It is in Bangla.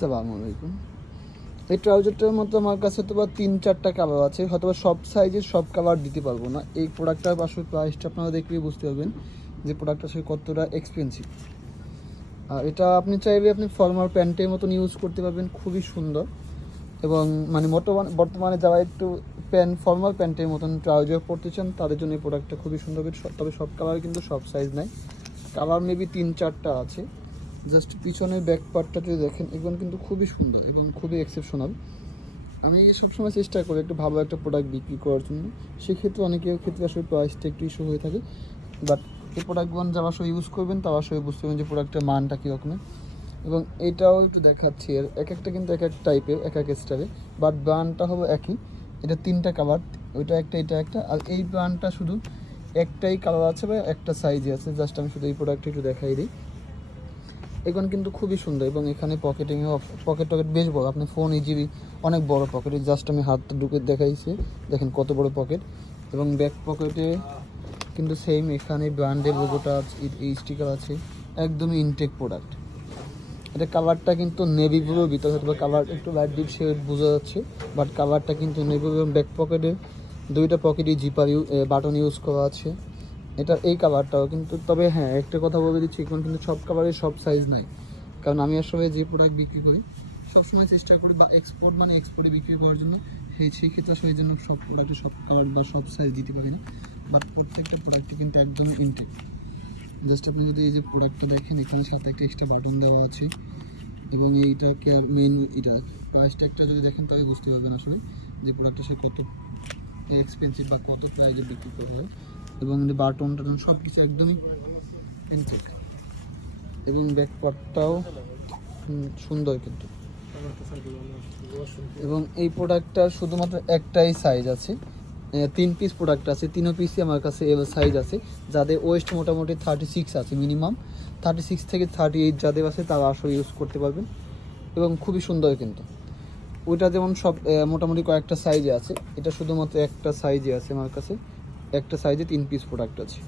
আসসালামু আলাইকুম। এই ট্রাউজারটার মধ্যে আমার কাছে তো বা 3-4টা কালার আছে, হয়তো সব সাইজের সব কালার দিতে পারবো না। এই প্রোডাক্টটার আসলে প্রাইসটা আপনারা দেখলেই বুঝতে পারবেন যে প্রোডাক্টটা আসলে কতটা এক্সপেন্সিভ। আর এটা আপনি চাইলে আপনি ফর্মাল প্যান্টের মতন ইউজ করতে পারবেন, খুবই সুন্দর। এবং মানে বর্তমানে যারা একটু ফর্মাল প্যান্টের মতন ট্রাউজার পরতে চান তাদের জন্য এই প্রোডাক্টটা খুবই সুন্দর। তবে সব কালার কিন্তু সব সাইজ নাই, কালার মেবি 3-4টা আছে। জাস্ট পিছনের ব্যাক পার্টটা যদি দেখেন, এগুলো কিন্তু খুবই সুন্দর এবং খুবই এক্সেপশনাল। আমি সবসময় চেষ্টা করি একটু ভালো একটা প্রোডাক্ট বিক্রি করার জন্য। সেক্ষেত্রে অনেকের ক্ষেত্রে আসলে প্রাইসটা একটু ইস্যু হয়ে থাকে, বাট এই প্রোডাক্টগুলো যারা আসলে ইউজ করবেন তারা আসলে বুঝতে পারবেন যে প্রোডাক্টের মানটা কীরকমের। এবং এটাও একটু দেখাচ্ছি, এর এক একটা কিন্তু এক এক টাইপের, এক এক স্টাইলে, বাট ব্র্যান্ডটা হলো একই। এটা 3টা কালার, ওইটা একটা, এটা একটা। আর এই ব্র্যান্ডটা শুধু একটাই কালার আছে বা একটা সাইজে আছে। জাস্ট আমি শুধু এই প্রোডাক্টটা একটু দেখাই দিই। এখন কিন্তু খুবই সুন্দর এবং এখানে পকেট বেশ বড়, আপনি ফোন ইজিবি অনেক বড় পকেটে। জাস্ট আমি হাতটা ঢুকে দেখাইছি, দেখেন কত বড় পকেট। এবং ব্যাক পকেটে কিন্তু সেম, এখানে ব্র্যান্ডের লোগোটা আছে, এই স্টিকার আছে। একদমই ইনটেক প্রোডাক্ট। এটা কালারটা কিন্তু নেভি ব্লুর ভিতরে, হয়তো কালার একটু লাইট ডিপ শেড বোঝা যাচ্ছে, বাট কালারটা কিন্তু নেভি ব্লু। ব্যাক পকেটে 2টা পকেটই জিপার বাটন ইউজ করা আছে। এটা এই কালারটাও কিন্তু, তবে হ্যাঁ একটা কথা বলে দিচ্ছি, এখন কিন্তু সব কালারের সব সাইজ নাই। কারণ আমি আসলে যে প্রোডাক্ট বিক্রি করি সবসময় চেষ্টা করি বা এক্সপোর্টে বিক্রি করার জন্য, সেই ক্ষেত্রে আসলে এই জন্য সব প্রোডাক্টে সব কালার বা সব সাইজ দিতে পারি না। বাট প্রত্যেকটা প্রোডাক্টে কিন্তু একদমই ইনটেক। জাস্ট আপনি যদি এই যে প্রোডাক্টটা দেখেন, এখানে সাথে একটা এক্সট্রা বাটন দেওয়া আছে। এবং এইটাকে আর মেন এটা প্রাইস ট্যাগটা যদি দেখেন তবে বুঝতে পারবেন আসলে যে প্রোডাক্টটা সে কত এক্সপেন্সিভ বা কত প্রাইসে বিক্রি করবে। এবং বাটন টাটন সব কিছু একদমই ইনটেক। এবং ব্যাকপার্টটাও সুন্দর কিন্তু। এবং এই প্রোডাক্টটার শুধুমাত্র একটাই সাইজ আছে, 3 পিস প্রোডাক্ট আছে, 3 পিসই আমার কাছে এল সাইজ আছে। যাদের ওয়েস্ট মোটামুটি 36 আছে, মিনিমাম 36 থেকে 38 যাদের আছে তারা আসলে ইউজ করতে পারবেন। এবং খুবই সুন্দর কিন্তু। ওইটা যেমন সব মোটামুটি কয়েকটা সাইজে আছে, এটা শুধুমাত্র একটা সাইজে আছে আমার কাছে। একটা সাইজে 3 পিস প্রোডাক্ট আছে।